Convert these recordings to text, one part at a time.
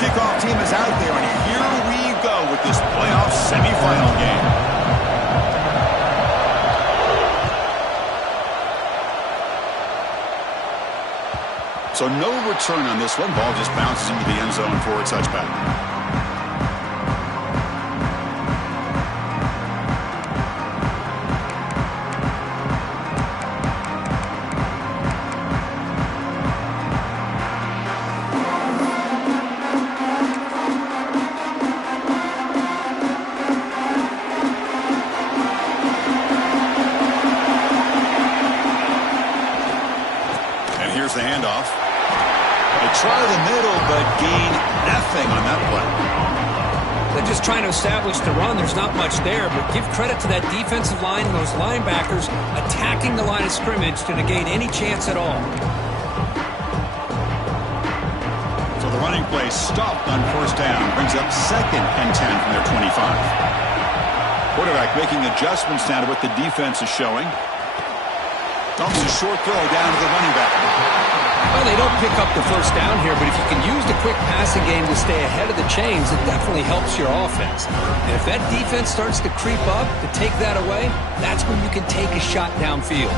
kickoff team is out there, and here we go with this playoff semifinal game. So no return on this one. Ball just bounces into the end zone for a touchback. Here's the handoff. They try the middle, but gain nothing on that play. They're just trying to establish the run. There's not much there, but give credit to that defensive line and those linebackers attacking the line of scrimmage to negate any chance at all. So the running play stopped on first down. Brings up 2nd and 10 from their 25. Quarterback making adjustments now to what the defense is showing. Dumps a short throw down to the running back. Well, they don't pick up the first down here, but if you can use the quick passing game to stay ahead of the chains, it definitely helps your offense. And if that defense starts to creep up to take that away, that's when you can take a shot downfield.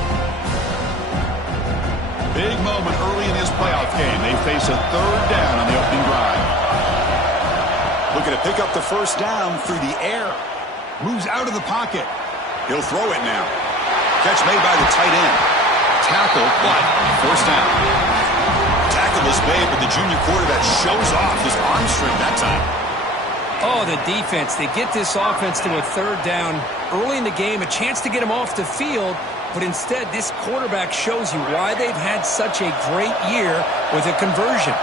Big moment early in this playoff game. They face a 3rd down on the opening drive. Looking to pick up the first down through the air. Moves out of the pocket. He'll throw it now. Catch made by the tight end. Tackle, but first down. Tackle was made, but the junior quarterback shows off his arm strength that time. Oh, the defense. They get this offense to a 3rd down early in the game, a chance to get them off the field, but instead this quarterback shows you why they've had such a great year with a conversion.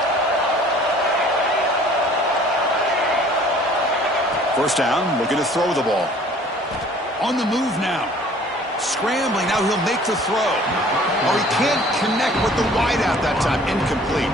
First down, looking to throw the ball. On the move now. Scrambling, now he'll make the throw. Oh, he can't connect with the wideout that time. Incomplete.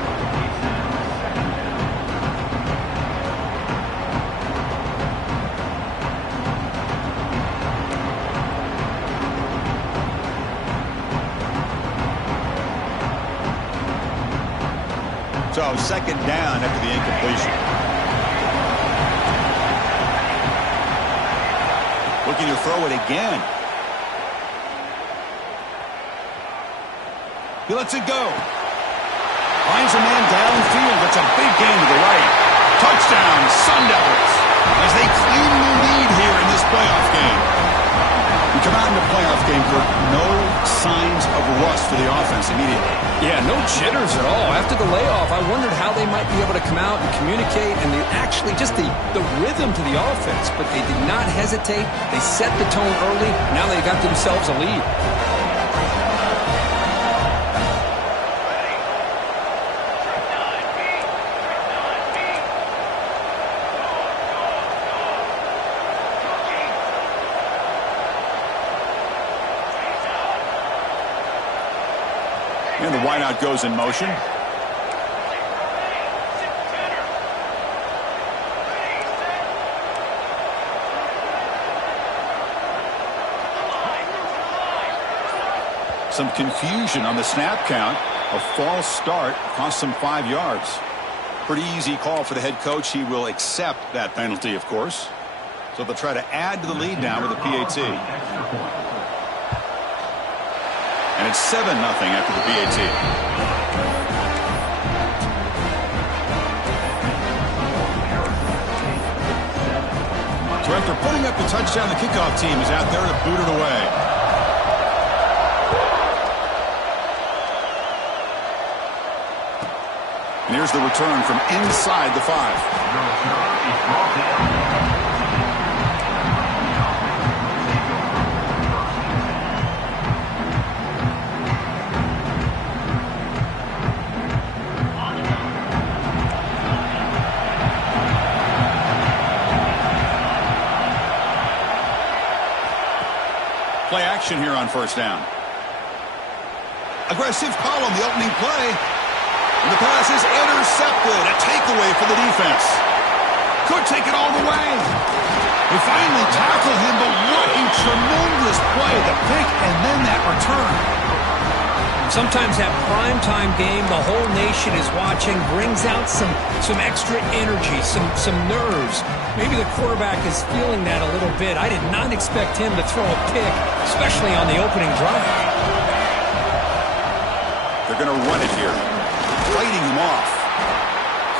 So, 2nd down after the incompletion. Looking to throw it again. He lets it go. Finds a man downfield. That's a big gain to the right. Touchdown, Sun Devils, as they claim the lead here in this playoff game. We come out in the playoff game for no signs of rust for the offense immediately. Yeah, no jitters at all. After the layoff, I wondered how they might be able to come out and communicate, and actually just the rhythm to the offense. But they did not hesitate. They set the tone early. Now they got themselves a lead. And the wideout goes in motion. Some confusion on the snap count. A false start cost them 5 yards. Pretty easy call for the head coach. He will accept that penalty, of course. So they'll try to add to the lead now with a PAT. And it's 7-0 after the PAT. So after putting up the touchdown, the kickoff team is out there to boot it away. And here's the return from inside the 5. Play action here on first down. Aggressive call on the opening play. And the pass is intercepted. A takeaway for the defense. Could take it all the way. They finally tackle him, but what a tremendous play. The pick and then that return. Sometimes that primetime game, the whole nation is watching, brings out some extra energy, some nerves. Maybe the quarterback is feeling that a little bit. I did not expect him to throw a pick, especially on the opening drive. They're going to run it here, fighting him off.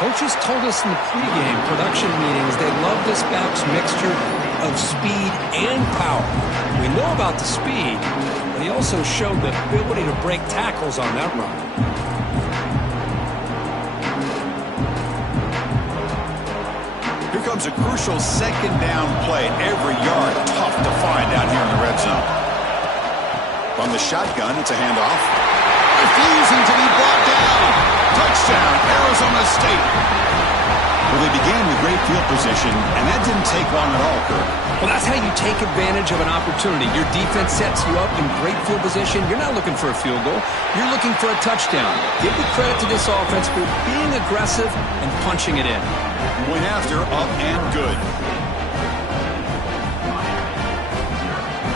Coaches told us in the pregame production meetings they love this back's mixture of speed and power. We know about the speed, but he also showed the ability to break tackles on that run. Here comes a crucial second down play. Every yard tough to find down here in the red zone. From the shotgun, it's a handoff. Refusing to be brought down. Touchdown, Arizona State. Well, they began with great field position, and that didn't take long at all, Kirk. Well, that's how you take advantage of an opportunity. Your defense sets you up in great field position. You're not looking for a field goal. You're looking for a touchdown. Give the credit to this offense for being aggressive and punching it in. Went after, up and good.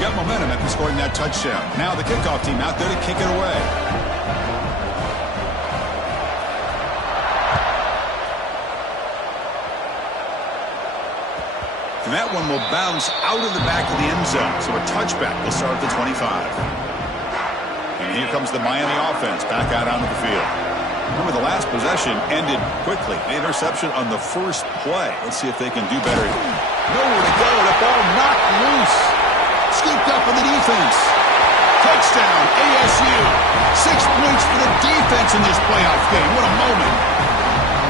Got momentum after scoring that touchdown. Now the kickoff team out there to kick it away. And that one will bounce out of the back of the end zone. So a touchback will start at the 25. And here comes the Miami offense back out onto the field. Remember, the last possession ended quickly. The interception on the first play. Let's see if they can do better. Nowhere to go. The ball knocked loose. Scooped up on the defense. Touchdown, ASU. 6 points for the defense in this playoff game. What a moment.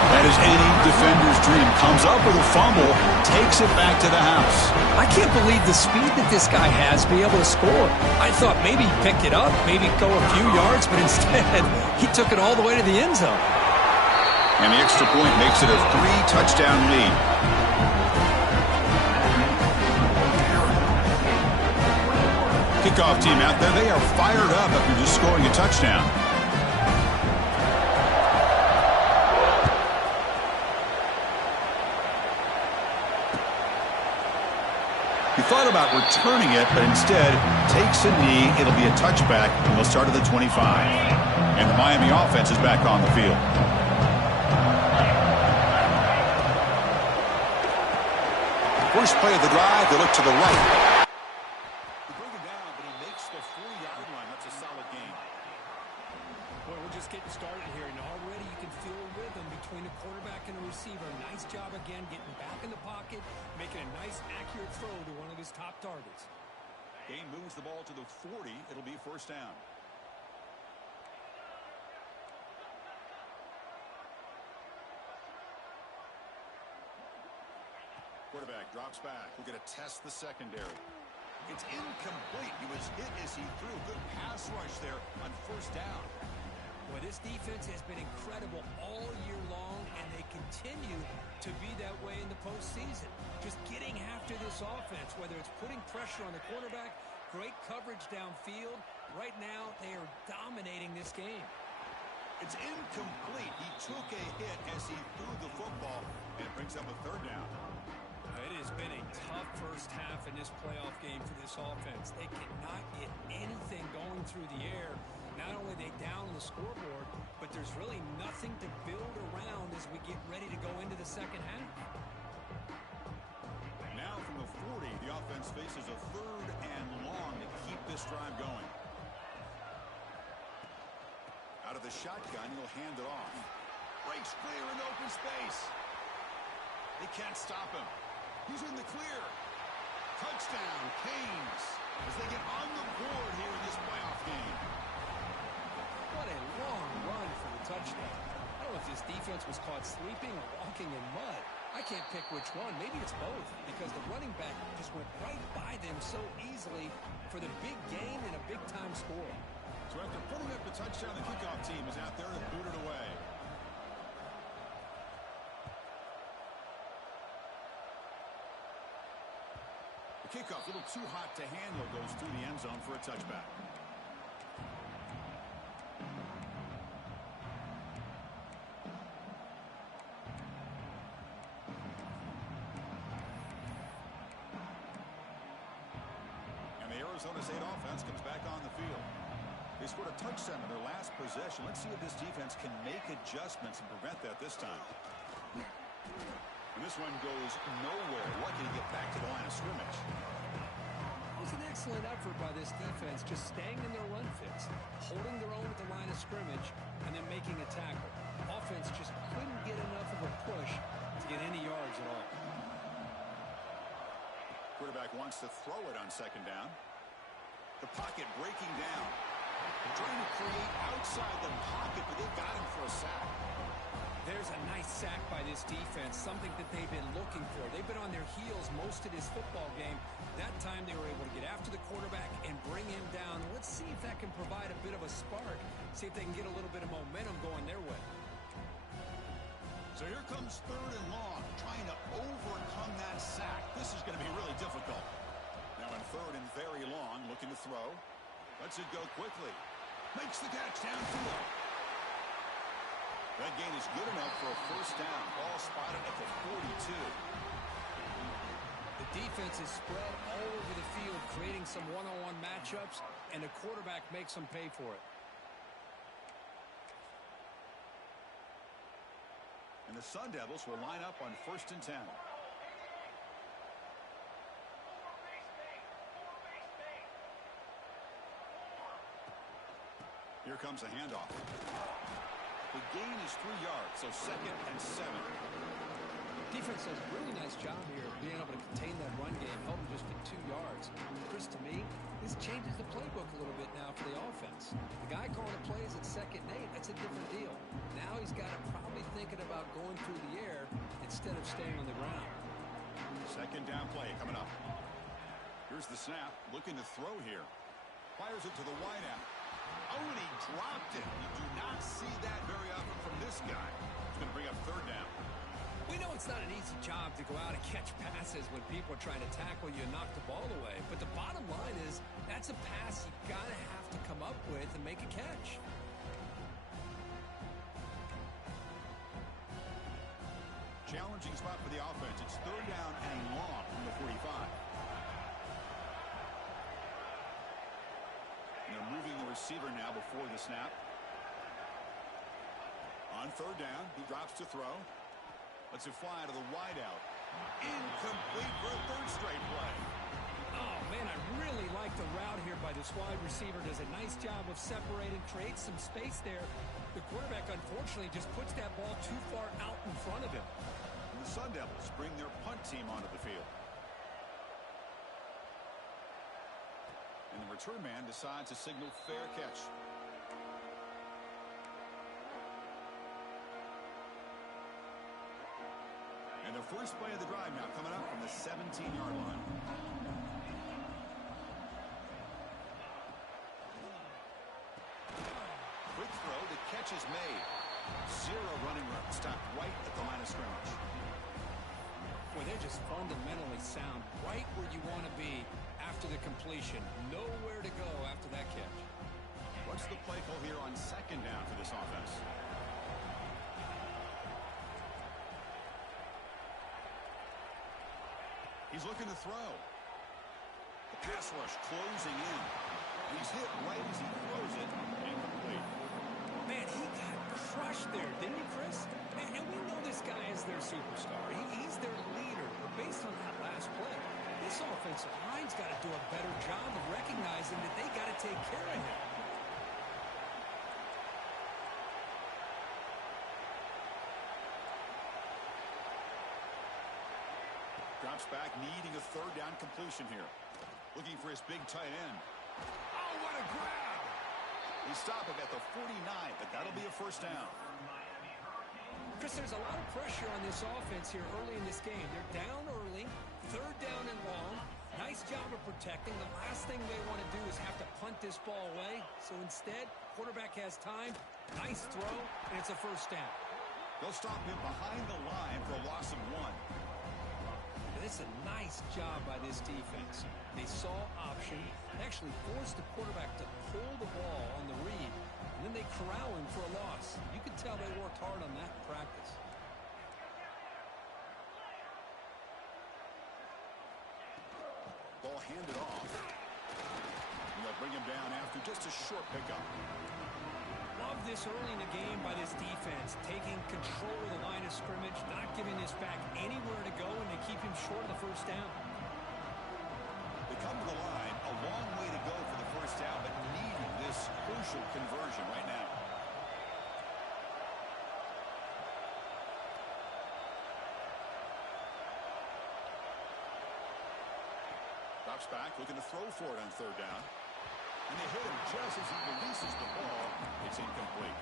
That is any defender's dream. Comes up with a fumble, takes it back to the house. I can't believe the speed that this guy has to be able to score. I thought maybe he'd pick it up, maybe go a few yards, but instead he took it all the way to the end zone. And the extra point makes it a 3-touchdown lead. Kickoff team out there, they are fired up after just scoring a touchdown. He thought about returning it, but instead takes a knee. It'll be a touchback, and they'll start at the 25. And the Miami offense is back on the field. First play of the drive, they look to the right. They bring him down, but he makes the 40-yard line. That's a solid game. Boy, we're just getting started here, and already you can feel a rhythm between a quarterback and a receiver. Nice job again getting back in the pocket, making a nice, accurate throw to one of his top targets. Game moves the ball to the 40. It'll be first down. Quarterback drops back. We're going to test the secondary. It's incomplete. He was hit as he threw. Good pass rush there on first down. Boy, this defense has been incredible all year long, and they continue to be that way in the postseason. Just getting after this offense, whether it's putting pressure on the quarterback, great coverage downfield. Right now, they are dominating this game. It's incomplete. He took a hit as he threw the football, and it brings up a third down. It has been a tough first half in this playoff game for this offense. They cannot get anything going through the air. Not only are they down on the scoreboard, but there's really nothing to build around as we get ready to go into the second half. Now from the 40, the offense faces a third and long to keep this drive going. Out of the shotgun, he'll hand it off. Breaks clear in open space. They can't stop him. He's in the clear. Touchdown, Canes, as they get on the board here in this playoff game. What a long run for the touchdown. I don't know if this defense was caught sleeping or walking in mud. I can't pick which one. Maybe it's both, because the running back just went right by them so easily for the big gain and a big-time score. So after putting up the touchdown, the kickoff team is out there to boot it away. The kickoff, a little too hot to handle, goes through the end zone for a touchback. And the Arizona State offense comes back on the field. They scored a touchdown in their last possession. Let's see if this defense can make adjustments and prevent that this time. And this one goes nowhere. Lucky to get back to the line of scrimmage. It was an excellent effort by this defense, just staying in their run fits, holding their own at the line of scrimmage, and then making a tackle. Offense just couldn't get enough of a push to get any yards at all. Quarterback wants to throw it on second down. The pocket breaking down. Trying to create outside the pocket, but they've got him for a sack. There's a nice sack by this defense, something that they've been looking for. They've been on their heels most of this football game. That time they were able to get after the quarterback and bring him down. Let's see if that can provide a bit of a spark. See if they can get a little bit of momentum going their way. So here comes third and long, trying to overcome that sack. This is going to be really difficult. Now in third and very long, looking to throw. Lets it go quickly. Makes the catch downfield. That gain is good enough for a first down. Ball spotted at the 42. The defense is spread all over the field, creating some one-on-one matchups, and the quarterback makes them pay for it. And the Sun Devils will line up on 1st and 10. Here comes a handoff. The gain is 3 yards, so 2nd and 7. Defense does a really nice job here of being able to contain that run game, help them just get 2 yards. Chris, to me, this changes the playbook a little bit now for the offense. The guy calling the plays at 2nd and 8, that's a different deal. Now he's got to probably thinking about going through the air instead of staying on the ground. 2nd down play coming up. Here's the snap, looking to throw here. Fires it to the wideout. Oh, and he dropped it. You do not see that very often from this guy. It's going to bring up 3rd down. We know it's not an easy job to go out and catch passes when people are trying to tackle you and knock the ball away. But the bottom line is that's a pass you got to have to come up with and make a catch. Challenging spot for the offense. It's 3rd down and long from the 45. And they're moving the receiver now before the snap. On 3rd down, he drops to throw. Lets it fly to the wideout. Incomplete for a 3rd straight play. Oh, man, I really like the route here by this wide receiver. Does a nice job of separating, creates some space there. The quarterback, unfortunately, just puts that ball too far out in front of him. And the Sun Devils bring their punt team onto the field. And the return man decides to signal fair catch. And the first play of the drive now coming up from the 17-yard line. Quick throw, the catch is made. 0 running room, stopped right at the line of scrimmage. Boy, they're just fundamentally sound, right where you want to be after the completion. Nowhere to go after that catch. What's the play call here on 2nd down for this offense? He's looking to throw. The pass rush closing in. And he's hit right as he throws it. Incomplete. Man, he got crushed there, didn't he, Chris? And we know this guy is their superstar. He's their leader. But based on that last play, this offensive line's got to do a better job of recognizing that they got to take care of him. Drops back, needing a 3rd down completion here. Looking for his big tight end. Oh, what a grab! He stopped him at the 49, but that'll be a first down. Chris, there's a lot of pressure on this offense here early in this game. They're down early, 3rd down and long. Nice job of protecting. The last thing they want to do is have to punt this ball away. So instead, quarterback has time, nice throw, and it's a first down. They'll stop him behind the line for a loss of 1. This is a nice job by this defense. They saw option, actually forced the quarterback to pull the ball on the read, and then they corral him for a loss. You can tell they worked hard on that in practice. Ball handed off. And they'll bring him down after just a short pickup. Love this early in the game by this defense, taking control of the line of scrimmage, not giving this back anywhere to go, and they keep him short of the first down. They come to the line, a long way to go for the first down, but needing this crucial conversion right now. Drops back, looking to throw for it on third down. And they hit him just as he releases the ball. It's incomplete.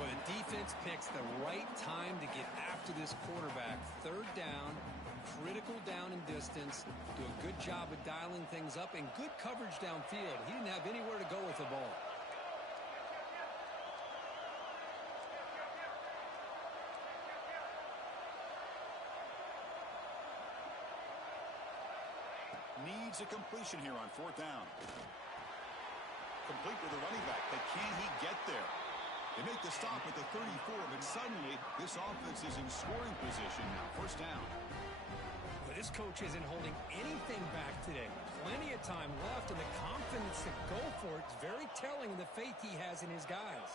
Well, the defense picks the right time to get after this quarterback. Third down, critical down and distance. Do a good job of dialing things up and good coverage downfield. He didn't have anywhere to go with the ball. Needs a completion here on fourth down. Complete with the running back, but can he get there? They make the stop at the 34, but suddenly this offense is in scoring position now. First down. Well, this coach isn't holding anything back today. Plenty of time left, and the confidence to go for it is very telling of the faith he has in his guys.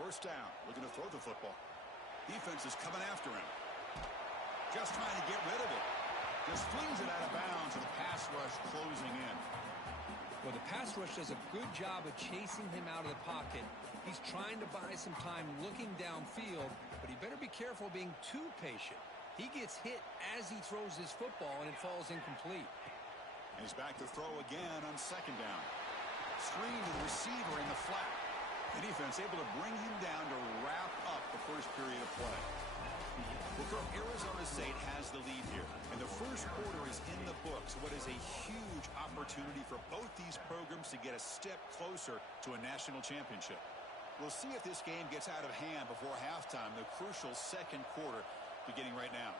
First down, looking to throw the football. Defense is coming after him. Just trying to get rid of it. Just flings it out of bounds, and the pass rush closing in. Well, the pass rush does a good job of chasing him out of the pocket. He's trying to buy some time looking downfield, but he better be careful being too patient. He gets hit as he throws his football, and it falls incomplete. And he's back to throw again on second down. Screen to the receiver in the flat. The defense able to bring him down to wrap up the first period of play. Well, Arizona State has the lead here, and the first quarter is in the books. What is a huge opportunity for both these programs to get a step closer to a national championship. We'll see if this game gets out of hand before halftime, the crucial second quarter beginning right now.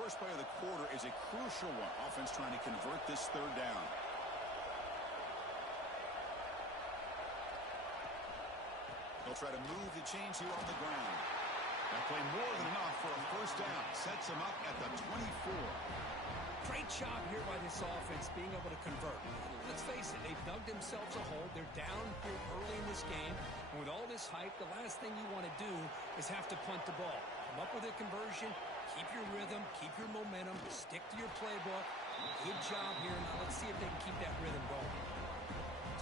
First play of the quarter is a crucial one. Offense trying to convert this third down. They'll try to move the chains here on the ground. That play more than enough for a first down. Sets him up at the 24. Great job here by this offense being able to convert. Let's face it, they've dug themselves a hole. They're down here early in this game. And with all this hype, the last thing you want to do is have to punt the ball. Come up with a conversion, keep your rhythm, keep your momentum, stick to your playbook. Good job here. Now let's see if they can keep that rhythm going.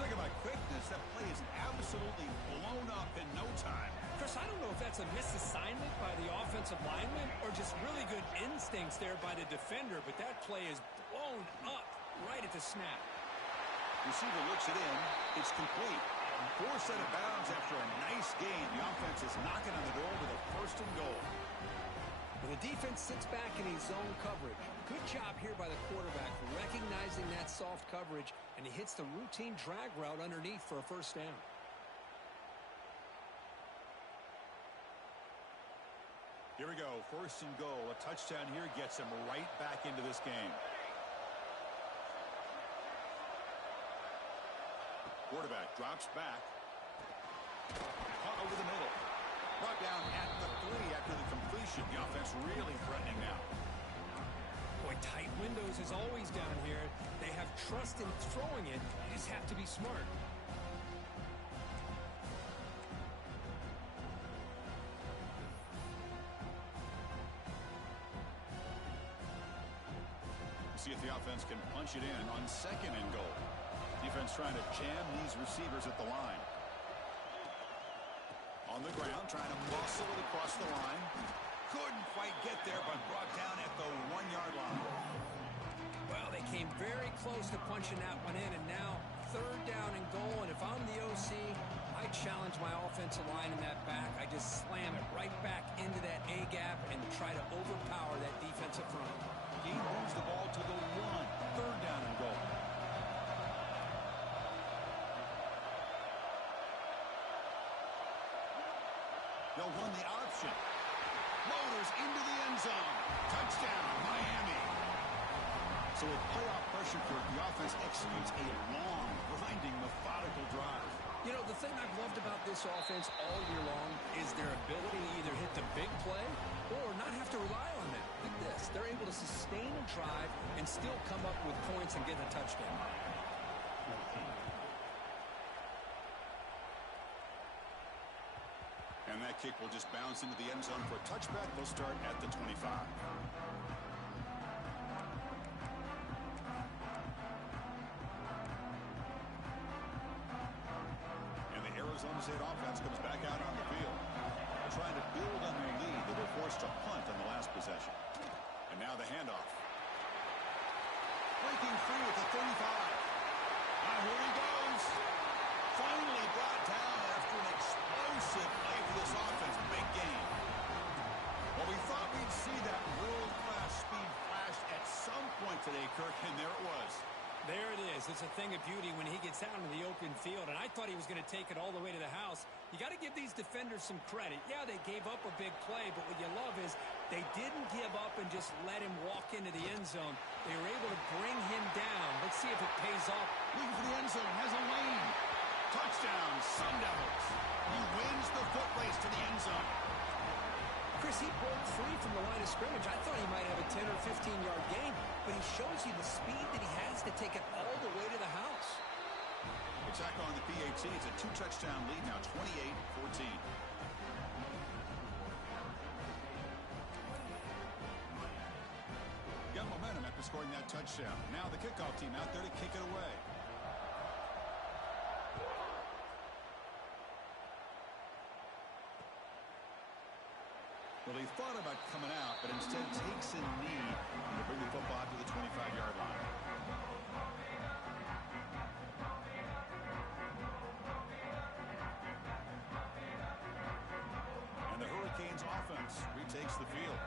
Look at my quickness. That play is absolutely blown up in no time. Chris, I don't know if that's a misassignment by the offensive lineman or just really good instincts there by the defender, but that play is blown up right at the snap. Receiver looks it in. It's complete. Forced out of bounds after a nice gain. The offense is knocking on the door with a first and goal. Well, the defense sits back in his zone coverage. Good job here by the quarterback, recognizing that soft coverage, and he hits the routine drag route underneath for a first down. Here we go, first and goal. A touchdown here gets him right back into this game. Quarterback drops back. Caught over the middle. Brought down at the 3 after the completion. The offense really threatening now. Boy, tight windows is always down here. They have trust in throwing it. You just have to be smart. See if the offense can punch it in on second and goal. Defense trying to jam these receivers at the line. On the ground, trying to muscle it across the line. Couldn't quite get there, but brought down at the 1-yard line. Well, they came very close to punching that one in, and now third down and goal. And if I'm the OC, I challenge my offensive line in that back. I just slam it right back into that A-gap and try to overpower that defensive front. He moves the ball to the 1. Third down and goal. They'll run the option. Motors into the end zone. Touchdown, Miami. So with playoff pressure, the offense executes a long, grinding, methodical drive. You know, the thing I've loved about this offense all year long is their ability to either hit the big play or not have to rely on that. Look at this. They're able to sustain a drive and still come up with points and get a touchdown. And that kick will just bounce into the end zone for a touchback. They'll start at the 25. Arizona State offense comes back out on the field. They're trying to build on their lead. They were forced to punt on the last possession. And now the handoff. Breaking free at the 35. Here he goes. Finally brought down after an explosive play for this offense. Big game. Well, we thought we'd see that world-class speed flash at some point today, Kirk, and there it was. There it is. It's a thing of beauty when he gets out into the open field, and I thought he was going to take it all the way to the house. You got to give these defenders some credit. Yeah, they gave up a big play, but what you love is they didn't give up and just let him walk into the end zone. They were able to bring him down. Let's see if it pays off. Looking for the end zone. Has a lane. Touchdown, Sun Devils. He wins the foot race to the end zone. Chris, he broke free from the line of scrimmage. I thought he might have a 10 or 15-yard gain, but he shows you the speed that he has to take it all the way to the house. The tackle on the PAT. It's a 2-touchdown lead now, 28-14. Got momentum after scoring that touchdown. Now the kickoff team out there to kick it away. Well, he thought about coming out, but instead takes a knee to bring the football to the 25-yard line. And the Hurricanes offense retakes the field.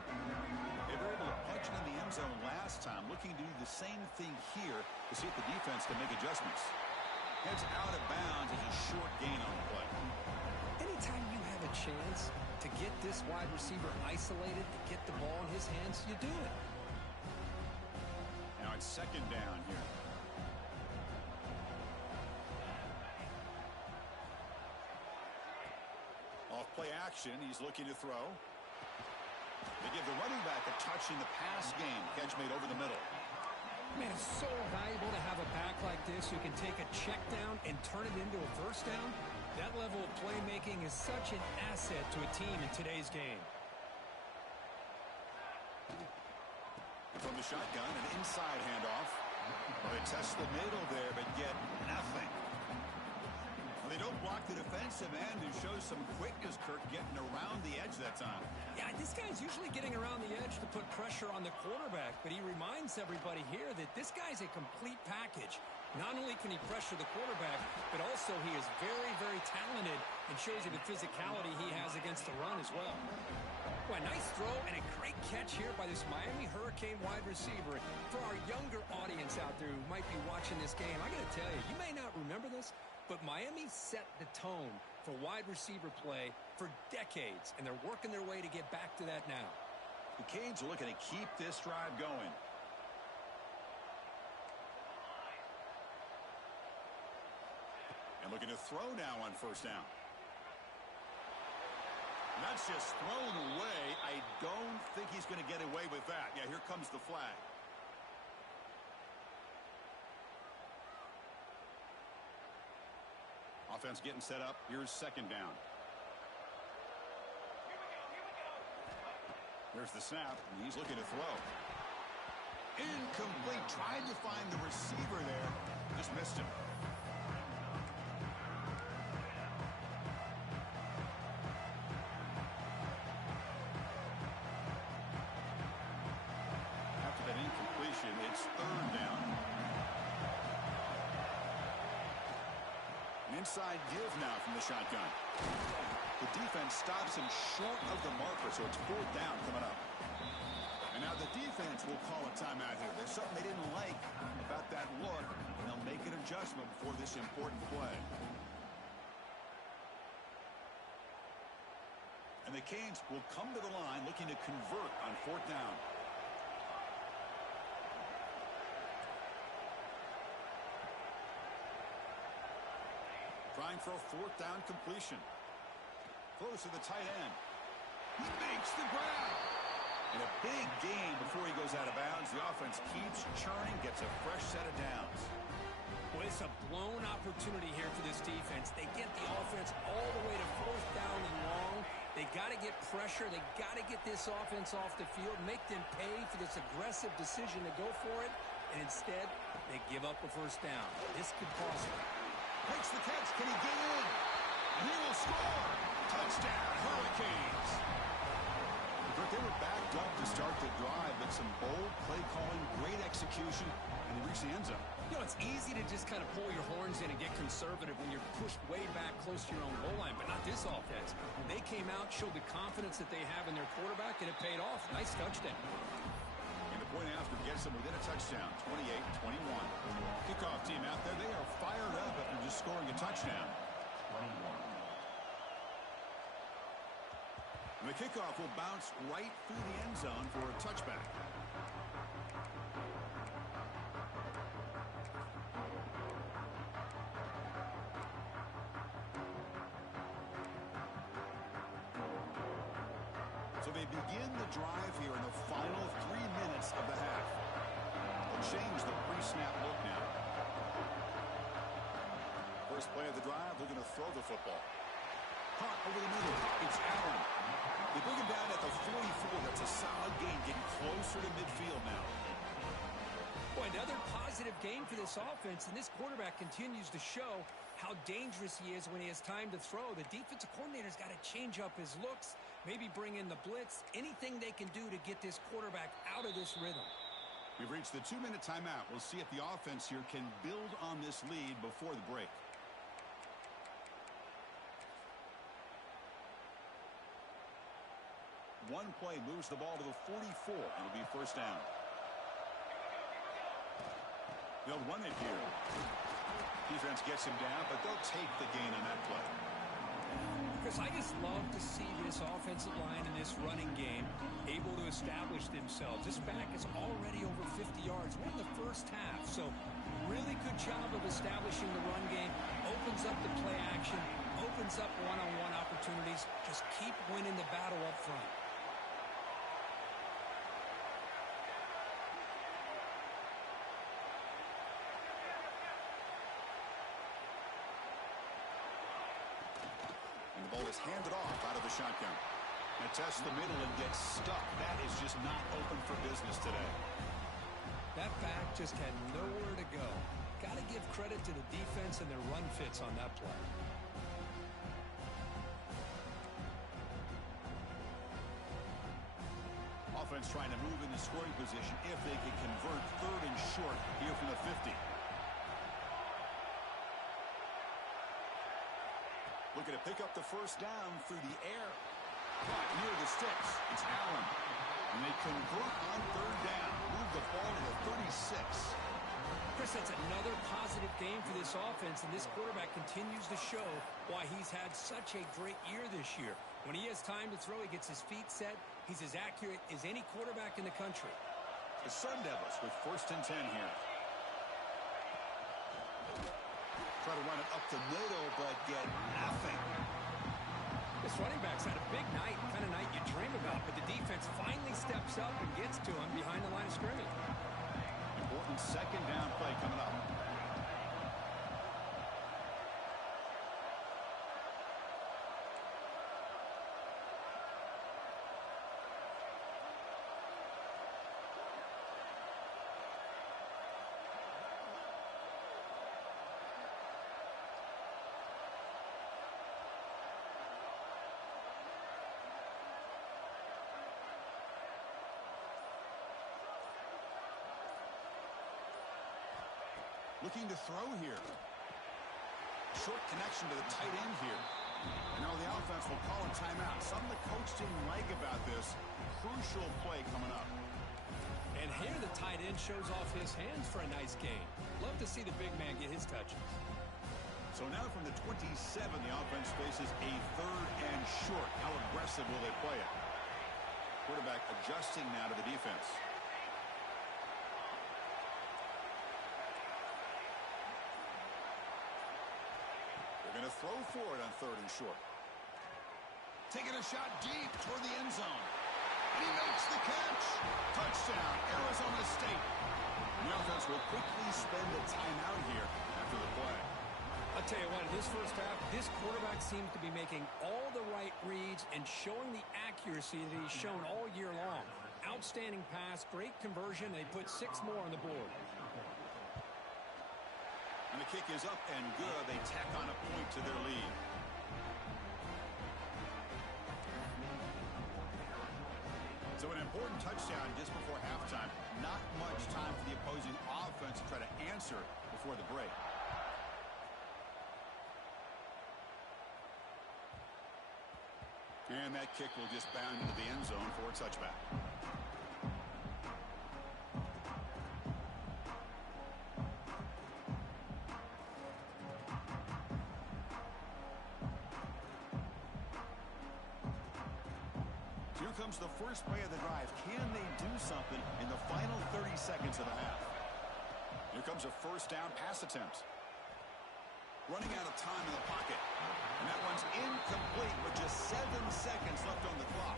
They were able to punch it in the end zone last time, looking to do the same thing here to see if the defense can make adjustments. Heads out of bounds as a short gain on the play. Anytime you have a chance to get this wide receiver isolated, to get the ball in his hands, you do it. Now it's second down here. Off play action, he's looking to throw. They give the running back a touch in the pass game. Catch made over the middle. Man, it's so valuable to have a back like this who can take a check down and turn it into a first down. That level of playmaking is such an asset to a team in today's game. From the shotgun, an inside handoff. Well, they test the middle there, but get nothing. Well, they don't block the defensive end, who shows some quickness, Kirk, getting around the edge that time. Yeah, this guy's usually getting around the edge to put pressure on the quarterback, but he reminds everybody here that this guy's a complete package. Not only can he pressure the quarterback, but also he is very, very talented and shows you the physicality he has against the run as well. Well, a nice throw and a great catch here by this Miami Hurricane wide receiver. For our younger audience out there who might be watching this game, I got to tell you, you may not remember this, but Miami set the tone for wide receiver play for decades, and they're working their way to get back to that now. The Canes are looking to keep this drive going. And looking to throw now on first down. And that's just thrown away. I don't think he's going to get away with that. Yeah, here comes the flag. Offense getting set up. Here's second down. There's the snap, and he's looking to throw. Incomplete. Tried to find the receiver there. Just missed him. After that incompletion, it's third down. An inside give now from the shotgun. The defense stops him short of the marker, so it's fourth down coming up. And now the defense will call a timeout here. There's something they didn't like about that look, and they'll make an adjustment before this important play. And the Canes will come to the line looking to convert on fourth down. Trying for a fourth down completion. Throws to the tight end. He makes the grab. And a big gain before he goes out of bounds. The offense keeps churning, gets a fresh set of downs. Well, it's a blown opportunity here for this defense. They get the offense all the way to 4th down and long. They got to get pressure. They got to get this offense off the field, make them pay for this aggressive decision to go for it, and instead, they give up a 1st down. This could cost them. Makes the catch. Can he get in? And he will score. Touchdown, Hurricanes. They were backed up to start the drive, but some bold play calling, great execution, and they reached the end zone. You know, it's easy to just kind of pull your horns in and get conservative when you're pushed way back close to your own goal line, but not this offense. When they came out, showed the confidence that they have in their quarterback, and it paid off. Nice touchdown. And the point after gets them within a touchdown, 28-21. Kickoff team out there, they are fired up after just scoring a touchdown. 21. And the kickoff will bounce right through the end zone for a touchback. So they begin the drive here in the final 3 minutes of the half. They'll change the pre-snap look now. First play of the drive, they're going to throw the football. Caught over the middle. It's Allen. They bring him down at the 44. That's a solid gain, getting closer to midfield now. Boy, another positive game for this offense, and this quarterback continues to show how dangerous he is when he has time to throw. The defensive coordinator's got to change up his looks, maybe bring in the blitz, anything they can do to get this quarterback out of this rhythm. We've reached the 2-minute timeout. We'll see if the offense here can build on this lead before the break. One play moves the ball to the 44. It'll be 1st down. They'll run it here. Defense gets him down, but they'll take the gain on that play. Chris, I just love to see this offensive line in this running game able to establish themselves. This back is already over 50 yards. We're in the first half, so really good job of establishing the run game. Opens up the play action, opens up one-on-one opportunities. Just keep winning the battle up front. Ball is handed off out of the shotgun. And tests the middle and gets stuck. That is just not open for business today. That back just had nowhere to go. Got to give credit to the defense and their run fits on that play. Offense trying to move in the scoring position if they can convert 3rd and short here from the 50. Looking to pick up the 1st down through the air. Caught near the sticks. It's Allen. And they convert on 3rd down. Move the ball to the 36. Chris, that's another positive game for this offense, and this quarterback continues to show why he's had such a great year this year. When he has time to throw, he gets his feet set. He's as accurate as any quarterback in the country. The Sun Devils with 1st and 10 here. Try to run it up the middle, but get nothing. This running back's had a big night, kind of night you dream about, but the defense finally steps up and gets to him behind the line of scrimmage. Important 2nd down play coming up. Looking to throw here. Short connection to the tight end here. And now the offense will call a timeout. Something the coach didn't like about this. Crucial play coming up. And here the tight end shows off his hands for a nice gain. Love to see the big man get his touches. So now from the 27, the offense faces a 3rd and short. How aggressive will they play it? Quarterback adjusting now to the defense. Going to throw for it on 3rd and short. Taking a shot deep toward the end zone. And he makes the catch. Touchdown, Arizona State. And the offense will quickly spend a timeout here after the play. I'll tell you what, in this first half, this quarterback seems to be making all the right reads and showing the accuracy that he's shown all year long. Outstanding pass, great conversion. They put 6 more on the board. And the kick is up and good. They tack on a point to their lead. So an important touchdown just before halftime. Not much time for the opposing offense to try to answer before the break. And that kick will just bound into the end zone for a touchback. Here comes the first play of the drive. Can they do something in the final 30 seconds of the half? Here comes a first down pass attempt. Running out of time in the pocket. And that one's incomplete with just 7 seconds left on the clock.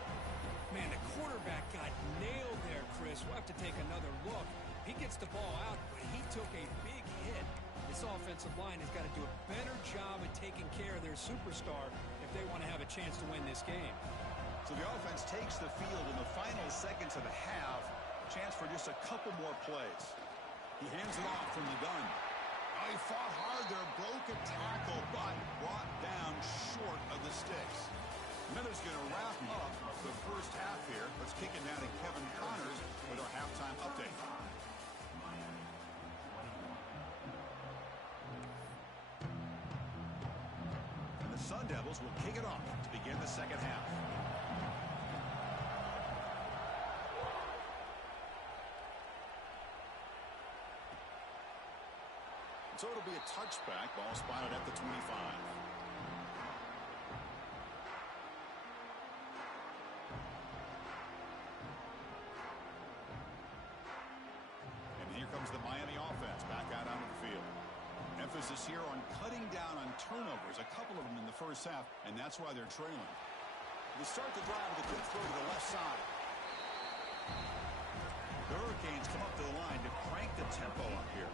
Man, the quarterback got nailed there, Chris. We'll have to take another look. He gets the ball out, but he took a big hit. This offensive line has got to do a better job of taking care of their superstar if they want to have a chance to win this game. So the offense takes the field in the final seconds of the half. Chance for just a couple more plays. He hands it off from the gun. Oh, he fought hard there, broke a tackle, but brought down short of the sticks. And that is going to wrap up the first half here. Let's kick it down to Kevin Connors with our halftime update. And the Sun Devils will kick it off to begin the second half. So it'll be a touchback. Ball spotted at the 25. And here comes the Miami offense back out onto the field. Emphasis here on cutting down on turnovers, a couple of them in the first half, and that's why they're trailing. They start the drive with a quick throw to the left side. The Hurricanes come up to the line to crank the tempo up here.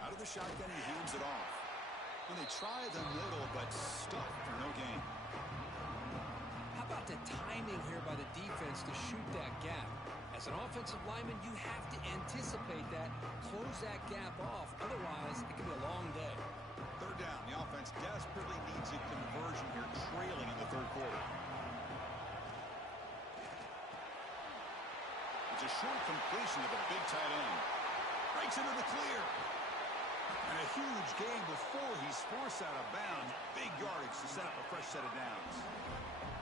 Out of the shotgun, he hands it off. And they try the middle, but stuffed for no gain. How about the timing here by the defense to shoot that gap? As an offensive lineman, you have to anticipate that, close that gap off. Otherwise, it could be a long day. Third down. The offense desperately needs a conversion here, trailing in the third quarter. It's a short completion of a big tight end. Breaks into the clear. And a huge gain before he's forced out of bounds. Big yardage to set up a fresh set of downs.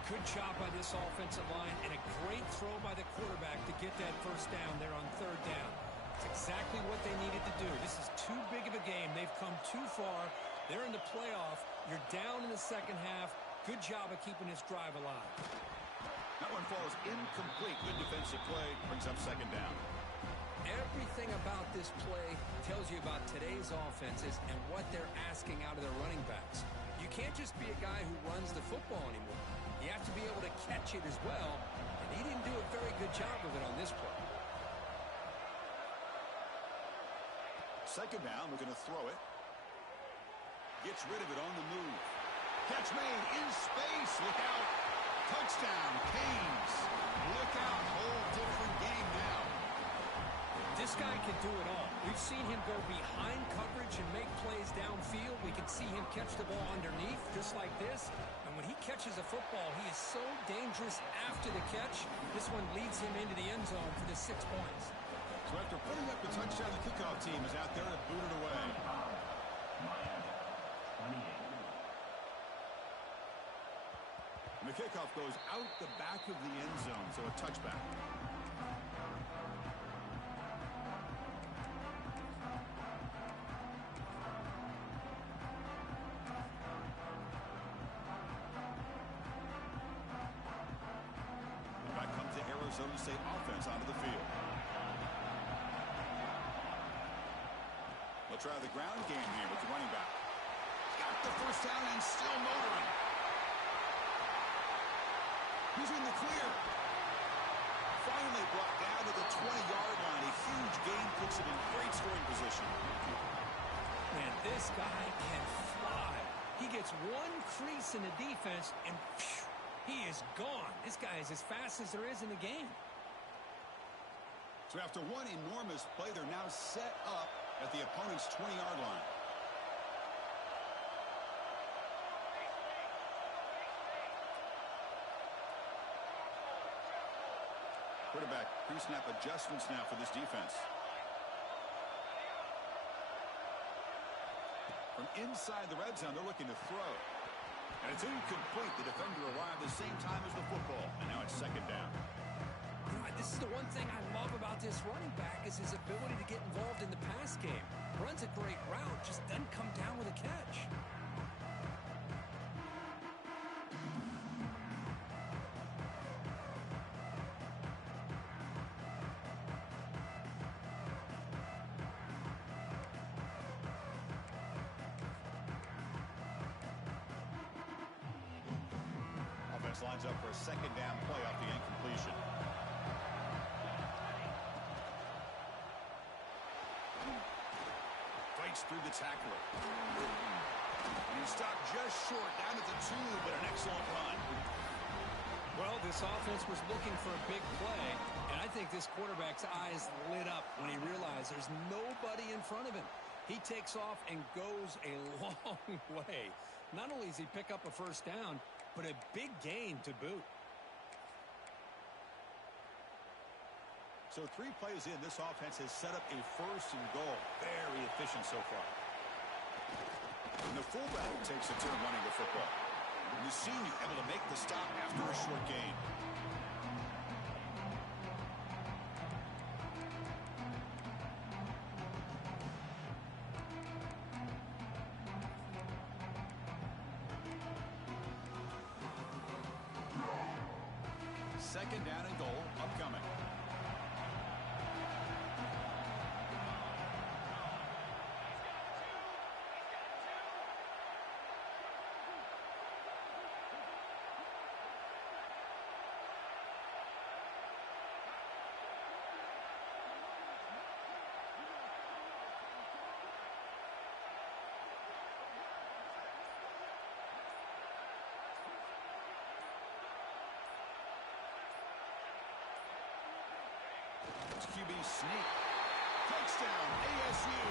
Good job by this offensive line and a great throw by the quarterback to get that first down there on third down. It's exactly what they needed to do. This is too big of a game. They've come too far. They're in the playoff. You're down in the second half. Good job of keeping this drive alive. That one falls incomplete. Good defensive play. Brings up second down. Everything about this play tells you about today's offenses and what they're asking out of their running backs. You can't just be a guy who runs the football anymore. You have to be able to catch it as well, and he didn't do a very good job of it on this play. Second down, we're going to throw it. Gets rid of it on the move. Catch made in space. Look out. Touchdown, Canes. Look out. Whole different game now. This guy can do it all. We've seen him go behind coverage and make plays downfield. We can see him catch the ball underneath, just like this. And when he catches a football, he is so dangerous after the catch. This one leads him into the end zone for the 6 points. So after putting up the touchdown, the kickoff team is out there to boot it away. And the kickoff goes out the back of the end zone, so a touchback. Arizona State offense onto the field. They'll try the ground game here with the running back. Got the first down and still motoring. He's in the clear. Finally brought down to the 20-yard line. A huge gain puts him in great scoring position. Man, this guy can fly. He gets one crease in the defense, and phew, he is gone. This guy is as fast as there is in the game. So after one enormous play, they're now set up at the opponent's 20-yard line. Quarterback pre-snap adjustments now for this defense. From inside the red zone, they're looking to throw. And it's incomplete. The defender arrived the same time as the football. And now it's second down. God, this is the one thing I love about this running back is his ability to get involved in the pass game. Runs a great route, just doesn't come down with a catch. Lines up for a second down play off the incompletion. Breaks through the tackler. And he's stopped just short, down at the 2, but an excellent run. Well, this offense was looking for a big play, and I think this quarterback's eyes lit up when he realized there's nobody in front of him. He takes off and goes a long way. Not only does he pick up a first down, but a big gain to boot. So 3 plays in, this offense has set up a first and goal. Very efficient so far. And the fullback takes a turn running the football. And the senior able to make the stop after a short gain. Second down and goal upcoming. QB sneak. Touchdown, ASU.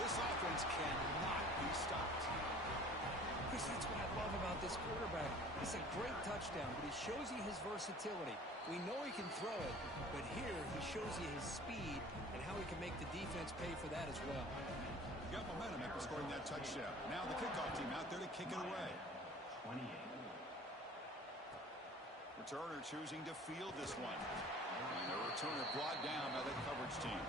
This offense cannot be stopped. Chris, that's what I love about this quarterback. It's a great touchdown, but he shows you his versatility. We know he can throw it, but here he shows you his speed and how he can make the defense pay for that as well. Got momentum after scoring that touchdown. Now the kickoff team out there to kick it away. 28. Returner choosing to field this one. And a returner brought down by the coverage team.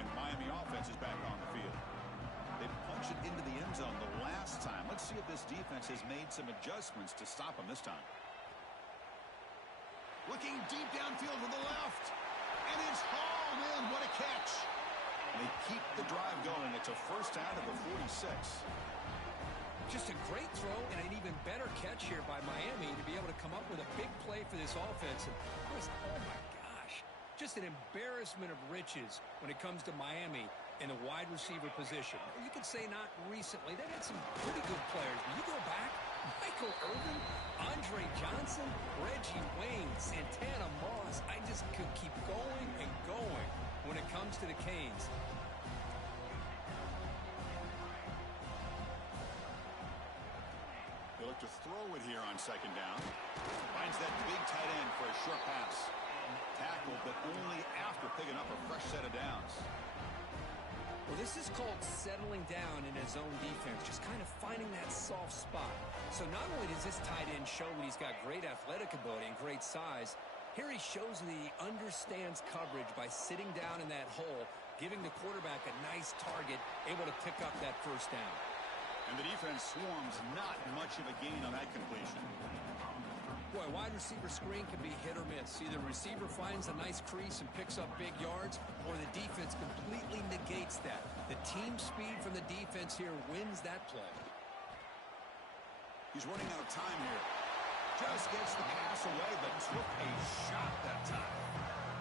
And Miami offense is back on the field. They punched it into the end zone the last time. Let's see if this defense has made some adjustments to stop them this time. Looking deep downfield to the left. And it's hauled in. What a catch. And they keep the drive going. It's a first down to the 46. Just a great throw and an even better catch here by Miami to be able to come up with a big play for this offense. And oh my gosh, just an embarrassment of riches when it comes to Miami in the wide receiver position. You could say not recently. They've had some pretty good players. When you go back, Michael Irvin, Andre Johnson, Reggie Wayne, Santana Moss. I just could keep going and going when it comes to the Canes. They look to throw it here on second down. Finds that big tight end for a short pass. Tackled, but only after picking up a fresh set of downs. Well, this is called settling down in his own defense, just kind of finding that soft spot. So not only does this tight end show that he's got great athletic ability and great size, here he shows that he understands coverage by sitting down in that hole, giving the quarterback a nice target, able to pick up that first down. And the defense swarms, not much of a gain on that completion. Boy, wide receiver screen can be hit or miss. Either the receiver finds a nice crease and picks up big yards, or the defense completely negates that. The team speed from the defense here wins that play. He's running out of time here. Just gets the pass away, but took a shot that time.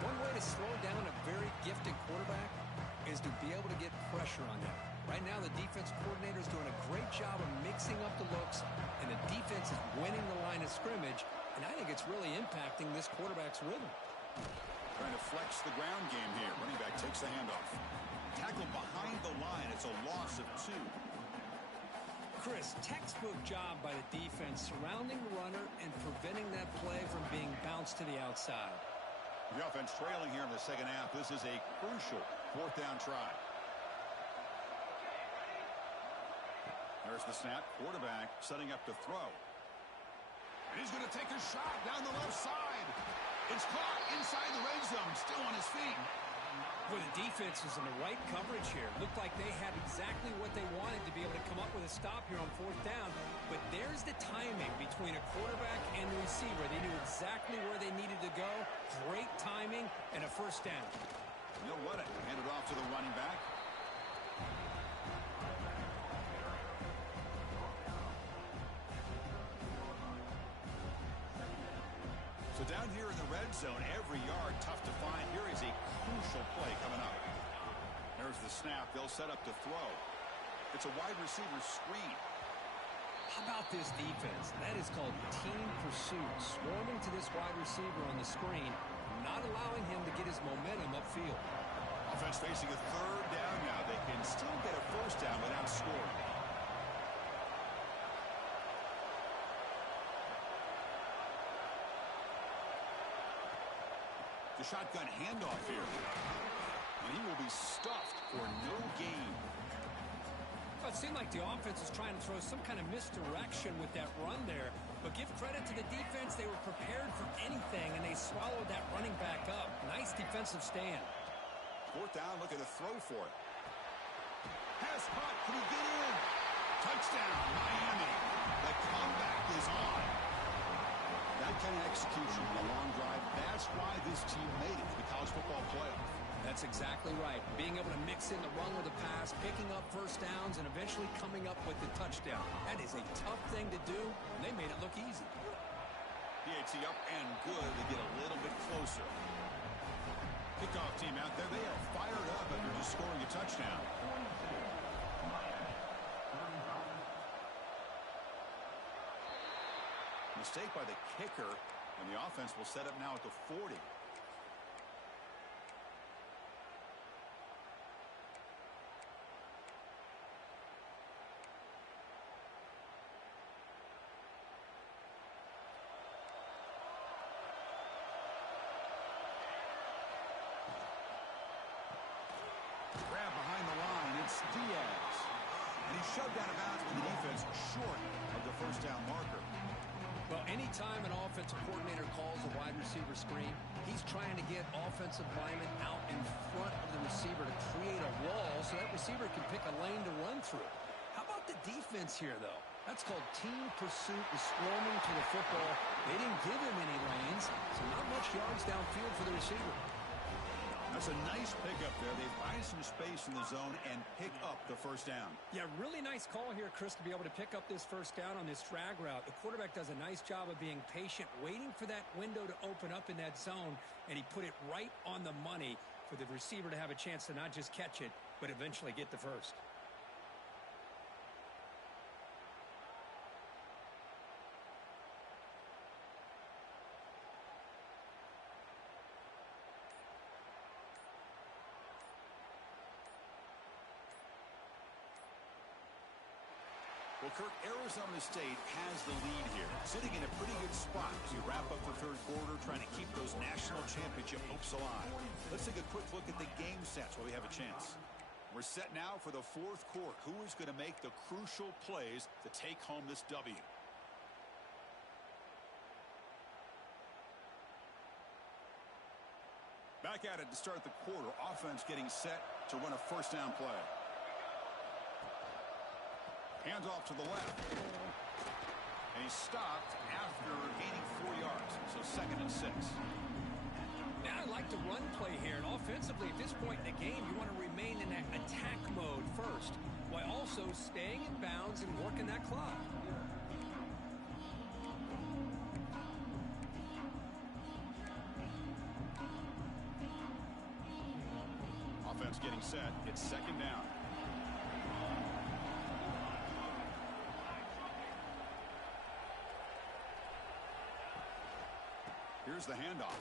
One way to slow down a very gifted quarterback is to be able to get pressure on them. Right now, the defense coordinator is doing a great job of mixing up the looks, and the defense is winning the line of scrimmage, and I think it's really impacting this quarterback's rhythm. Trying to flex the ground game here. Running back takes the handoff. Tackled behind the line. It's a loss of 2. Chris, textbook job by the defense surrounding the runner and preventing that play from being bounced to the outside. The offense trailing here in the second half. This is a crucial 4th down try. There's the snap. Quarterback setting up to throw. And he's going to take a shot down the left side. It's caught inside the red zone. Still on his feet. Well, the defense was in the right coverage here. Looked like they had exactly what they wanted to be able to come up with a stop here on 4th down. But there's the timing between a quarterback and the receiver. They knew exactly where they needed to go. Great timing and a 1st down. He'll run it. Hand it off to the running back. So down here in the red zone, every yard tough to find. Here is a crucial play coming up. There's the snap. They'll set up to throw. It's a wide receiver screen. How about this defense? That is called team pursuit. Swarming to this wide receiver on the screen, not allowing him to get his momentum upfield. Offense facing a 3rd down now. They can still get a 1st down without scoring. The shotgun handoff here. And he will be stuffed for no gain. Well, it seemed like the offense was trying to throw some kind of misdirection with that run there. But give credit to the defense. They were prepared for anything, and they swallowed that running back up. Nice defensive stand. 4th down, looking to throw for it. Pass caught. Can he get in? Touchdown, Miami. The comeback is on. That kind of execution in a long drive, that's why this team made it to the college football playoff. That's exactly right. Being able to mix in the run with the pass, picking up 1st downs, and eventually coming up with the touchdown. That is a tough thing to do, and they made it look easy. PAT up and good to get a little bit closer. Kickoff team out there. They are fired up after just scoring a touchdown. Mistake by the kicker, and the offense will set up now at the 40. Grab behind the line. It's Diaz. And he's shoved out of bounds with the defense short of the 1st down marker. Well, anytime an offensive coordinator calls a wide receiver screen, he's trying to get offensive linemen out in front of the receiver to create a wall so that receiver can pick a lane to run through. How about the defense here, though? That's called team pursuit and swarming to the football. They didn't give him any lanes, so not much yards downfield for the receiver. That's a nice pickup there. They find some space in the zone and pick up the 1st down. Yeah, really nice call here, Chris, to be able to pick up this 1st down on this drag route. The quarterback does a nice job of being patient, waiting for that window to open up in that zone, and he put it right on the money for the receiver to have a chance to not just catch it, but eventually get the 1st. Well, Kirk, Arizona State has the lead here, sitting in a pretty good spot as we wrap up the 3rd quarter, trying to keep those national championship hopes alive. Let's take a quick look at the game stats while we have a chance. We're set now for the 4th quarter. Who is going to make the crucial plays to take home this W? Back at it to start the quarter. Offense getting set to run a 1st down play. Hands off to the left. And he's stopped after gaining 4 yards. So 2nd and 6. Now I like the run play here. And offensively, at this point in the game, you want to remain in that attack mode first, while also staying in bounds and working that clock. Offense getting set. It's 2nd down. Here's the handoff.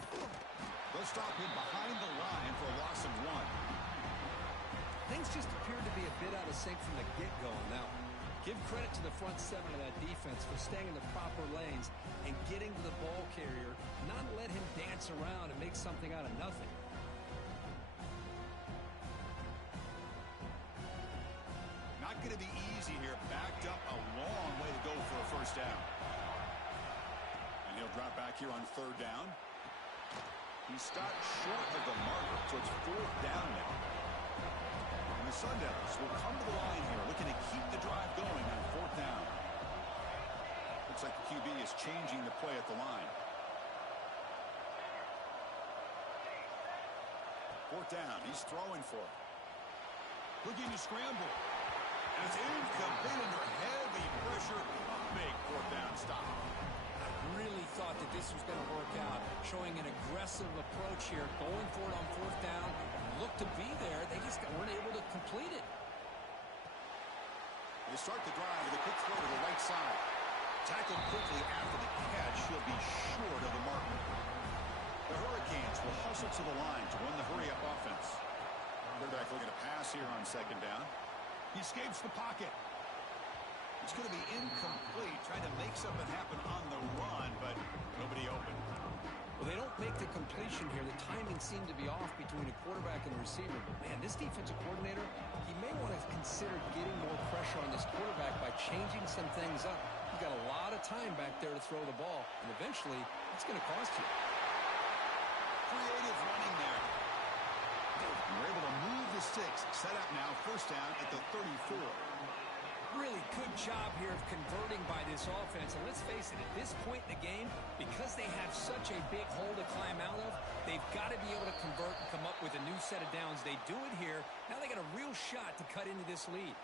They'll stop him behind the line for a loss of 1. Things just appeared to be a bit out of sync from the get-go on that one. Give credit to the front 7 of that defense for staying in the proper lanes and getting to the ball carrier, not let him dance around and make something out of nothing. Not going to be easy here. Backed up a long way to go for a 1st down. And he'll drop back here on 3rd down. He stopped short of the marker, so it's 4th down now. And the Sun Devils will come to the line here, looking to keep the drive going on 4th down. Looks like the QB is changing the play at the line. 4th down. He's throwing for it. Looking to scramble. And it's incomplete under heavy pressure. A big 4th down stop. I really thought that this was going to work out, showing an aggressive approach here, going for it on 4th down. Looked to be there. They just weren't able to complete it. They start the drive with a quick throw to the right side. Tackled quickly after the catch. He'll be short of the marker. The Hurricanes will hustle to the line to run the hurry-up offense. Quarterback looking to pass here on 2nd down. He escapes the pocket. It's going to be incomplete, trying to make something happen on the run, but nobody open. Well, they don't make the completion here. The timing seemed to be off between a quarterback and the receiver. But, man, this defensive coordinator, he may want to consider getting more pressure on this quarterback by changing some things up. He's got a lot of time back there to throw the ball, and eventually it's going to cost you. Creative running there. We're able to move the sticks. Set up now, 1st down at the 34. Really good job here of converting by this offense. And let's face it, at this point in the game, because they have such a big hole to climb out of, they've got to be able to convert and come up with a new set of downs. They do it here. Now they got a real shot to cut into this lead.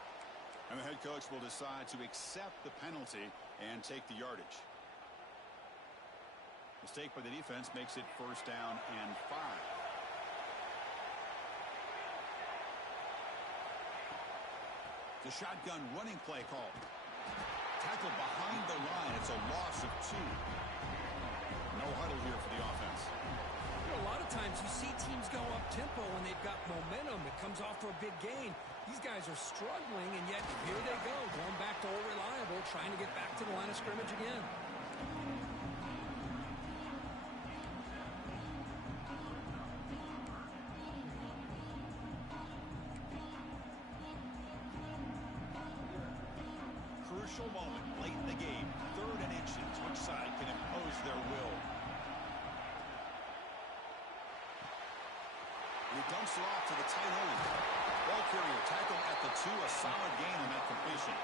And the head coach will decide to accept the penalty and take the yardage. Mistake by the defense makes it 1st down and 5. The shotgun running play call. Tackled behind the line. It's a loss of 2. No huddle here for the offense. You know, a lot of times you see teams go up-tempo when they've got momentum. It comes off for a big gain. These guys are struggling, and yet here they go, going back to old reliable, trying to get back to the line of scrimmage again. Crucial moment late in the game. 3rd and inches. Which side can impose their will? He dumps it off to the tight end. Ball carrier tackled at the 2. A solid gain on that completion.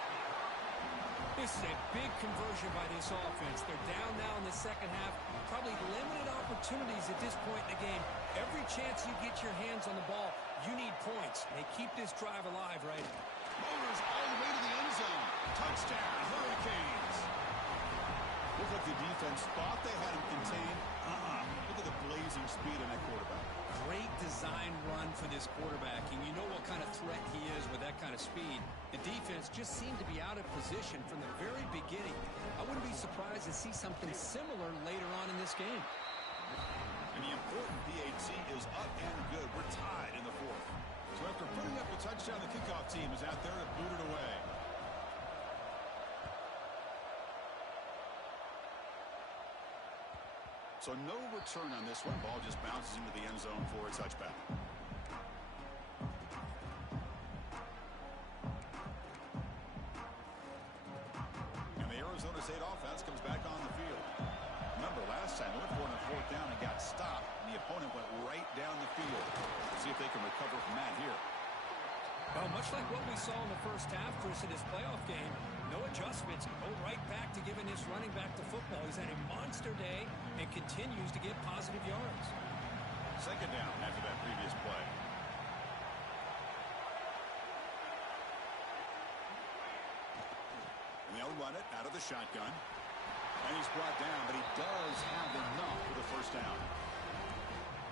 This is a big conversion by this offense. They're down now in the 2nd half. Probably limited opportunities at this point in the game. Every chance you get your hands on the ball, you need points. They keep this drive alive, right? Motors all the way to the end zone. Touchdown, Hurricanes. Looked like the defense thought they had him contained. Look at the blazing speed on that quarterback. Great design run for this quarterback, and you know what kind of threat he is with that kind of speed. The defense just seemed to be out of position from the very beginning. I wouldn't be surprised to see something similar later on in this game. And the important PAT is up and good. We're tied in the 4th. So after putting up the touchdown, the kickoff team is out there to boot it away. So no return on this one. Ball just bounces into the end zone for a touchback. And the Arizona State offense comes back on the field. Remember, last time they went for it on 4th down and got stopped, and the opponent went right down the field. Let's see if they can recover from that here. Well, much like what we saw in the first half, Chris, in this playoff game, no adjustments. Go right back to giving this running back to football. He's had a monster day and continues to get positive yards. Second down after that previous play. And they'll run it out of the shotgun. And he's brought down, but he does have enough for the first down.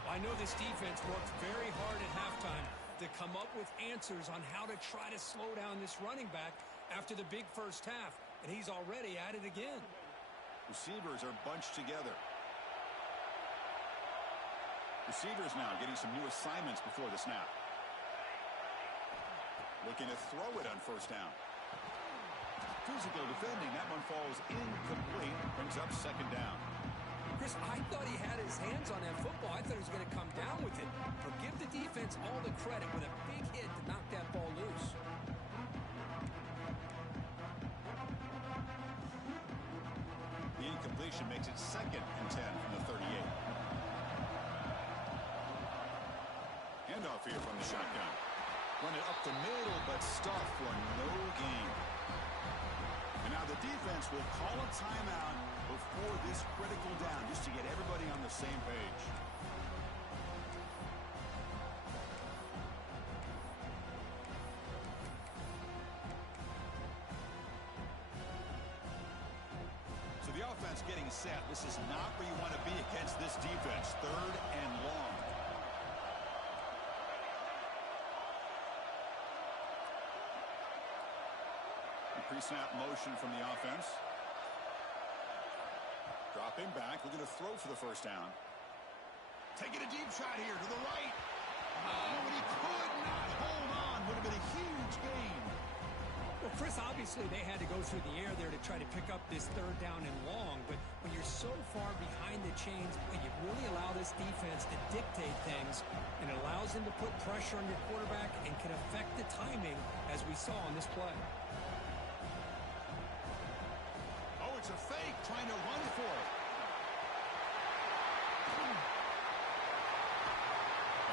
I know this defense worked very hard at halftime to come up with answers on how to try to slow down this running back after the big first half, and he's already at it again. Receivers are bunched together. Receivers now getting some new assignments before the snap. Looking to throw it on first down. Physical defending. That one falls incomplete. Brings up second down. Chris, I thought he had his hands on that football. I thought he was going to come down with it. But give the defense all the credit with a big hit to knock that ball loose. The incompletion makes it 2nd and 10 from the 38. Handoff here from the shotgun. Run it up the middle, but stuffed for no gain. And now the defense will call a timeout before this critical down, just to get everybody on the same page. So the offense getting set. This is not where you want to be against this defense. 3rd and long. Pre-snap motion from the offense. Dropping back, looking to throw for the first down. Taking a deep shot here to the right. Oh, and he could not hold on. Would have been a huge gain. Well, Chris, obviously they had to go through the air there to try to pick up this 3rd down and long. But when you're so far behind the chains, you really allow this defense to dictate things, and it allows them to put pressure on your quarterback and can affect the timing, as we saw on this play. It's a fake, trying to run for it.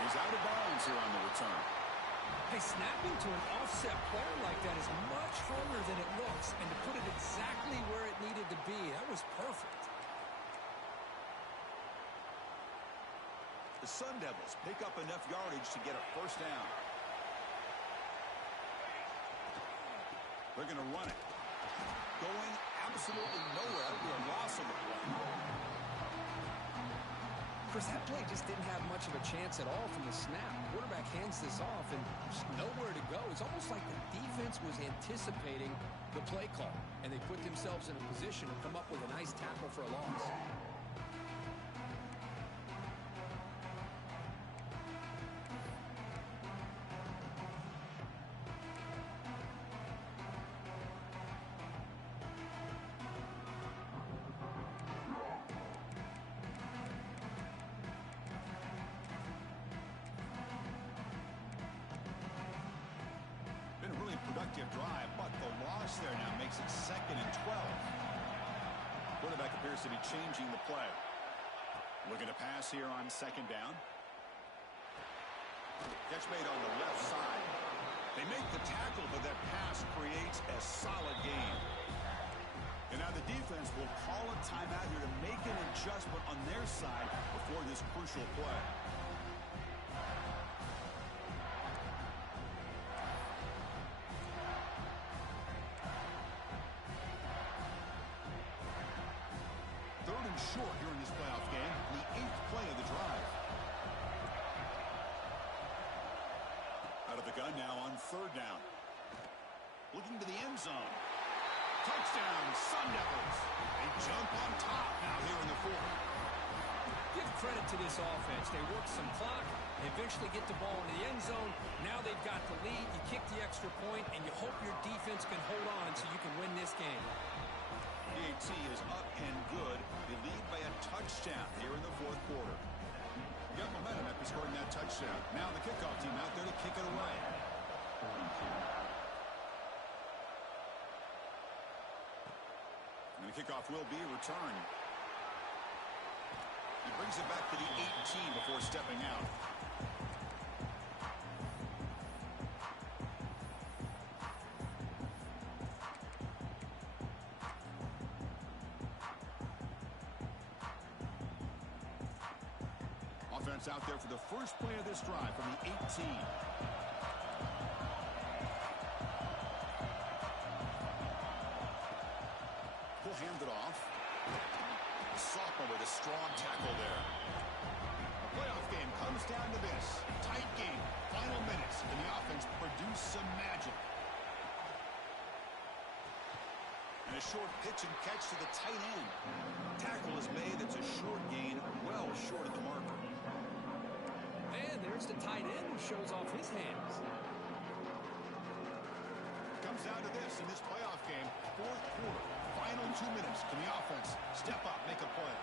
He's out of bounds here on the return. Hey, snapping to an offset player like that is much harder than it looks, and to put it exactly where it needed to be, that was perfect. The Sun Devils pick up enough yardage to get a first down. They're going to run it. Going absolutely nowhere. That would be a loss of the play. Chris, that play just didn't have much of a chance at all from the snap. The quarterback hands this off and just nowhere to go. It's almost like the defense was anticipating the play call, and they put themselves in a position to come up with a nice tackle for a loss. Drive, but the loss there now makes it 2nd and 12. Quarterback appears to be changing the play. Looking to pass here on 2nd down. Catch made on the left side. They make the tackle, but that pass creates a solid gain. And now the defense will call a timeout here to make an adjustment on their side before this crucial play. Short here in this playoff game, the 8th play of the drive. Out of the gun now on 3rd down. Looking to the end zone. Touchdown, Sun Devils. They jump on top now here in the 4th. Give credit to this offense. They work some clock, they eventually get the ball into the end zone. Now they've got the lead. You kick the extra point, and you hope your defense can hold on so you can win this game. Ncaa is up and good. They lead by a touchdown here in the 4th quarter. You got momentum after scoring that touchdown. Now the kickoff team out there to kick it away. And the kickoff will be returned. He brings it back to the 18 before stepping out. offense out there for the first play of this drive from the 18. He'll hand it off. The sophomore with a strong tackle there. The playoff game comes down to this. Tight game. Final minutes. And the offense produce some magic. And a short pitch and catch to the tight end. Tackle is made. It's a short gain, well short of the marker. And there's the tight end who shows off his hands. Comes down to this in this playoff game. Fourth quarter. Final 2 minutes. Can the offense step up, make a play?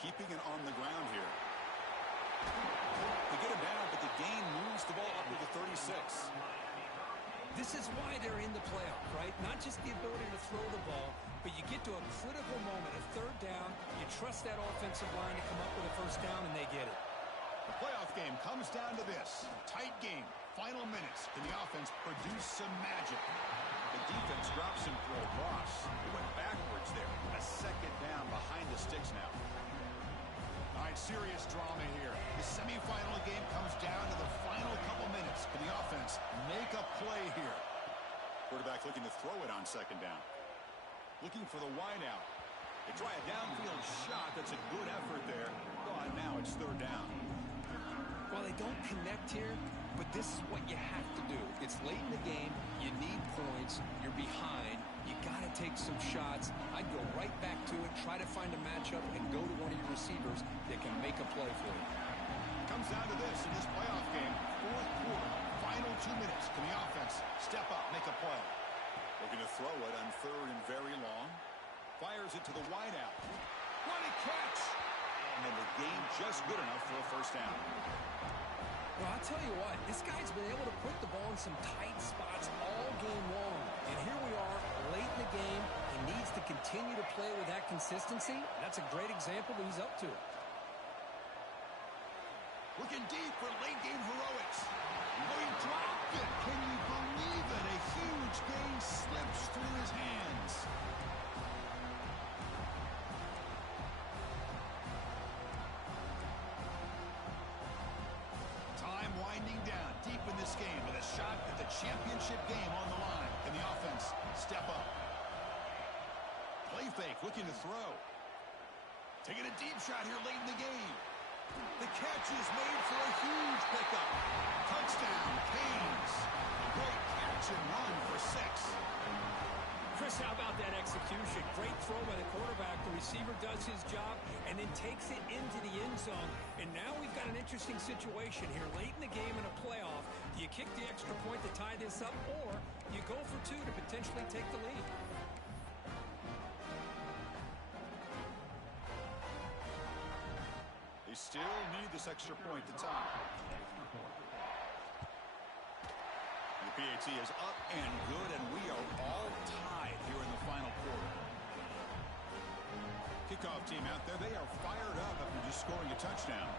Keeping it on the ground here. They get it down, but the gain moves the ball up to the 36. This is why they're in the playoff, right? Not just the ability to throw the ball, but you get to a critical moment, a third down, you trust that offensive line to come up with a first down, and they get it. The playoff game comes down to this. Tight game. Final minutes. Can the offense produce some magic? The defense drops him for a loss. It went backwards there. A second down behind the sticks now. All right, serious drama here. The semifinal game comes down to the final couple minutes. Can the offense make a play here? Quarterback looking to throw it on second down. Looking for the wideout. They try a downfield shot. That's a good effort there. But now it's third down. Well, they don't connect here, but this is what you have to do. It's late in the game. You need points. You're behind. You got to take some shots. I'd go right back to it, try to find a matchup, and go to one of your receivers that can make a play for you. Comes down to this in this playoff game. Fourth quarter, final 2 minutes. Can the offense step up, make a play? Looking to throw it on third and very long. Fires it to the wideout. What a catch! And then the gain just good enough for a first down. Well, I'll tell you what, this guy's been able to put the ball in some tight spots all game long. And here we are, late in the game. He needs to continue to play with that consistency. That's a great example that he's up to it. Looking deep for late game heroics. Oh, he dropped it. Can you believe it? A huge gain slips through his hands. Time winding down deep in this game with a shot at the championship game on the line. Can the offense step up? Play fake, looking to throw. Taking a deep shot here late in the game. The catch is made for a huge pickup. Touchdown, Canes. A great catch and run for 6. Chris, how about that execution? Great throw by the quarterback. The receiver does his job and then takes it into the end zone. And now we've got an interesting situation here. Late in the game in a playoff, do you kick the extra point to tie this up, or you go for 2 to potentially take the lead? They still need this extra point to tie. The PAT is up and good, and we are all tied here in the final quarter. Kickoff team out there, they are fired up after just scoring a touchdown.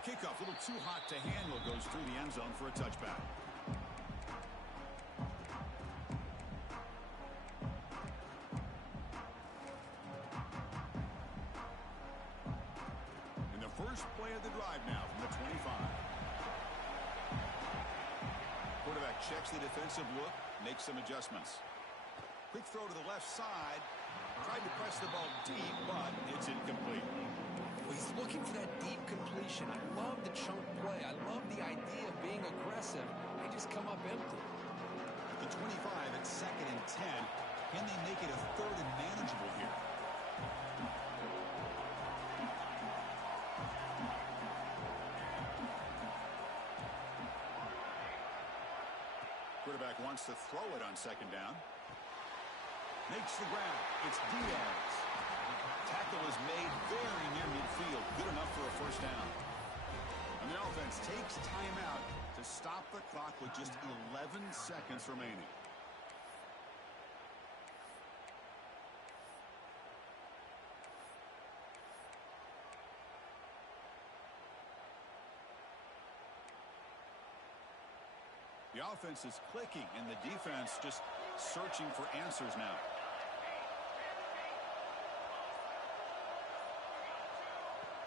The kickoff, a little too hot to handle, goes through the end zone for a touchback. First play of the drive now from the 25. Quarterback checks the defensive look, makes some adjustments. Quick throw to the left side. Tried to press the ball deep, but it's incomplete. He's looking for that deep completion. I love the chunk play. I love the idea of being aggressive. They just come up empty. At the 25, it's 2nd and 10. Can they make it a third and manageable here? Quarterback wants to throw it on second down. Makes the grab. It's Diaz. Tackle is made very near midfield. Good enough for a first down. And the offense takes timeout to stop the clock with just 11 seconds remaining. The offense is clicking, and the defense just searching for answers now.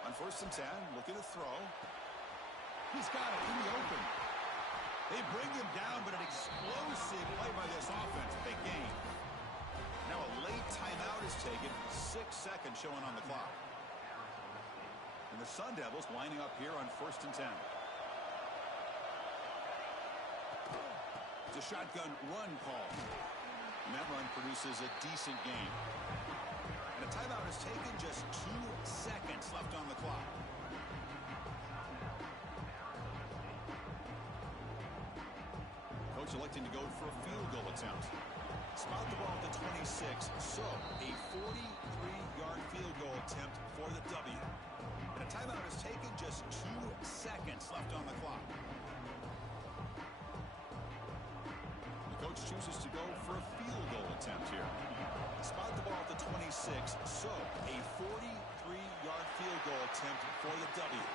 On 1st and 10, looking to throw. He's got it in the open. They bring him down, but an explosive play by this offense. Big gain. Now a late timeout is taken. 6 seconds showing on the clock. And the Sun Devils lining up here on 1st and 10. It's a shotgun run call. And that run produces a decent gain. And a timeout is taken, just 2 seconds left on the clock. Coach electing to go for a field goal attempt. Spot the ball at the 26, so a 43-yard field goal attempt for the W. And a timeout is taken, just 2 seconds left on the clock. Coach chooses to go for a field goal attempt here. Spot the ball at the 26, so a 43-yard field goal attempt for the W.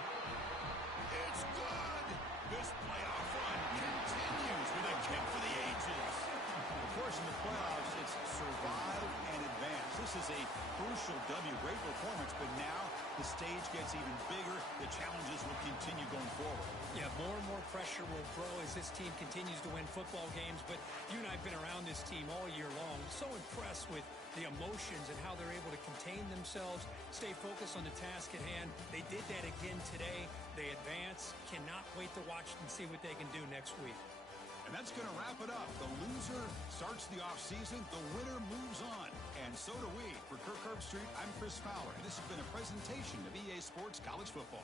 It's good! This playoff run continues with a kick for the ages. Of course, in the playoffs, it's survive and advance. This is a crucial W. Great performance, but now the stage gets even bigger. The challenges will continue going forward. Yeah, more and more pressure will grow as this team continues to win football games. But you and I have been around this team all year long. So impressed with the emotions and how they're able to contain themselves, stay focused on the task at hand. They did that again today. They advance. Cannot wait to watch and see what they can do next week. And that's going to wrap it up. The loser starts the offseason. The winner moves on. And so do we. For Kirk Herbstreit, I'm Chris Fowler. And this has been a presentation of EA Sports College Football.